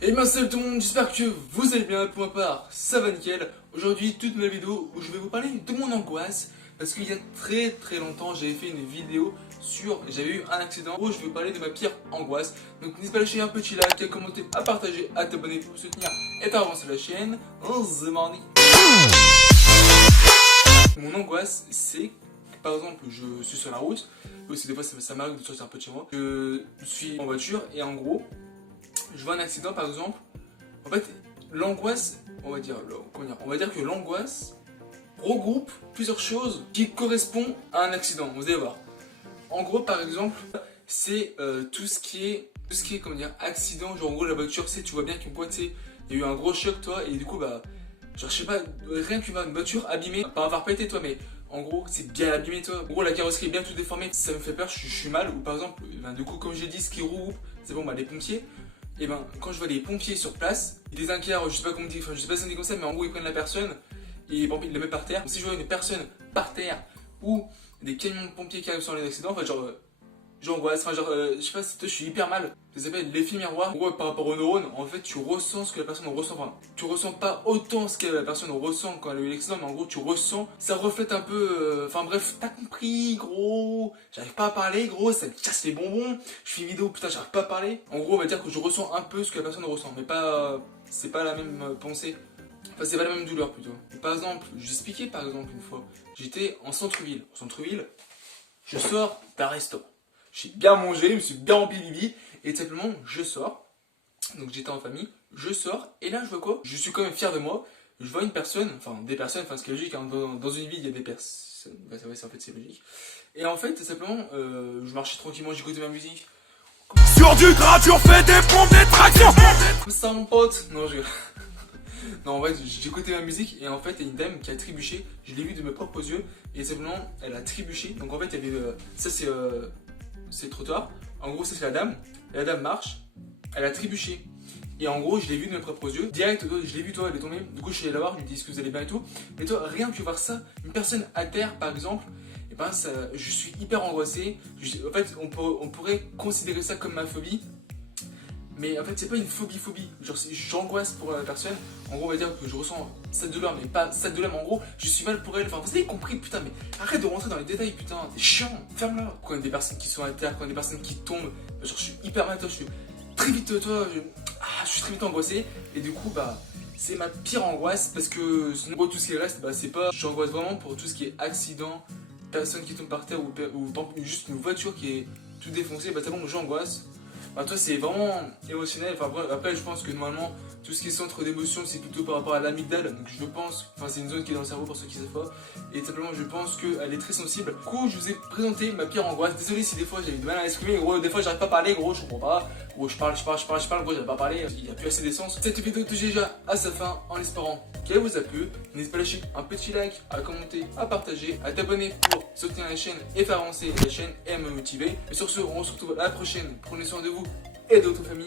Et bien salut tout le monde, j'espère que vous allez bien. Pour ma part, ça va nickel. Aujourd'hui, toute ma vidéo où je vais vous parler de mon angoisse. Parce qu'il y a très longtemps, j'avais fait une vidéo sur... J'avais eu un accident où je vais vous parler de ma pire angoisse. Donc n'hésitez pas à lâcher un petit like, à commenter, à partager, à t'abonner pour me soutenir et faire avancer la chaîne. The morning. Mon angoisse, c'est... Par exemple, je suis sur la route. Aussi des fois ça m'arrive de sortir un peu de chez moi. Je suis en voiture et en gros... Je vois un accident par exemple, en fait l'angoisse, on va dire que l'angoisse regroupe plusieurs choses qui correspondent à un accident, vous allez voir. En gros par exemple, c'est tout ce qui est comment dire, accident, genre en gros la voiture, tu vois bien qu'une fois il y a eu un gros choc toi et du coup bah, genre je sais pas, rien qu'une voiture abîmée, pas avoir pété toi mais en gros c'est bien abîmé toi, en gros la carrosserie est bien tout déformée, ça me fait peur, je suis mal, ou par exemple, du coup comme j'ai dit ce qui regroupe, c'est bon bah les pompiers. Et ben quand je vois les pompiers sur place, ils désincarent, je sais pas comment dire, je sais pas si on dit comme ça, mais en gros ils prennent la personne et ils la mettent par terre. Si je vois une personne par terre ou des camions de pompiers qui arrivent sur les accidents, enfin genre j'angoisse, enfin genre je sais pas, je suis hyper mal. Ça s'appelle l'effet miroir. En gros par rapport aux neurones, en fait tu ressens ce que la personne ressent. Enfin, tu ressens pas autant ce que la personne ressent quand elle a eu l'accident, mais en gros tu ressens, ça reflète un peu, enfin bref, t'as compris gros. J'arrive pas à parler gros, ça me casse les bonbons. Je fais une vidéo, putain j'arrive pas à parler. En gros on va dire que je ressens un peu ce que la personne ressent, mais pas, c'est pas la même pensée. Enfin c'est pas la même douleur plutôt. Par exemple, j'ai expliqué par exemple une fois, j'étais en centre-ville. En centre-ville, je sors d'un restaurant. J'ai bien mangé, je me suis bien rempli de vie, et tout simplement je sors, donc j'étais en famille, je sors, et là je vois quoi? Je suis quand même fier de moi, je vois une personne, enfin des personnes, enfin ce qui est logique, hein, dans une ville il y a des personnes, bah, ouais, en fait c'est logique, et en fait tout simplement je marchais tranquillement, j'écoutais ma musique. Sur du gras, tu refais des pompes, des tractions. Comme ça mon pote, non je... Non en fait j'écoutais ma musique et en fait il y a une dame qui a trébuché, je l'ai vu de mes propres yeux, et simplement elle a trébuché, donc en fait il y avait, ça c'est le trottoir, en gros ça c'est la dame, et la dame marche, elle a trébuché, et en gros je l'ai vu de mes propres yeux, direct, je l'ai vu toi, elle est tombée, du coup je suis allé la voir, je lui ai dit est-ce que vous allez bien et tout, mais toi rien que voir ça, une personne à terre par exemple, et ben ça, je suis hyper angoissé, en fait on pourrait considérer ça comme ma phobie, mais en fait c'est pas une phobie, genre j'angoisse pour la personne, en gros on va dire que je ressens cette douleur, mais pas cette douleur, mais en gros je suis mal pour elle, enfin vous avez compris putain, mais arrête de rentrer dans les détails putain, t'es chiant, ferme-la. Quand il y a des personnes qui sont à terre, quand il y a des personnes qui tombent, genre je suis hyper mal, toi je suis très vite, toi, je suis très vite angoissé, et du coup bah c'est ma pire angoisse, parce que sinon tout ce qui reste, bah c'est pas, j'angoisse vraiment pour tout ce qui est accident, personne qui tombe par terre, ou juste une voiture qui est tout défoncée, bah c'est bon j'angoisse. Bah toi c'est vraiment émotionnel, enfin après je pense que normalement tout ce qui est centre d'émotion c'est plutôt par rapport à l'amygdale, donc je pense, enfin c'est une zone qui est dans le cerveau pour ceux qui savent pas, et simplement je pense qu'elle est très sensible. Du coup je vous ai présenté ma pire angoisse, désolé si des fois j'avais du mal à exprimer, gros des fois j'arrive pas à parler, gros je comprends pas, gros je parle, gros j'arrive pas à parler, il y a plus assez d'essence. Cette vidéo touche déjà à sa fin en espérant qu'elle vous a plu, n'hésitez pas à lâcher un petit like, à commenter, à partager, à t'abonner pour soutenir la chaîne et faire avancer la chaîne et à me motiver. Et sur ce on se retrouve à la prochaine, prenez soin de vous et de votre famille.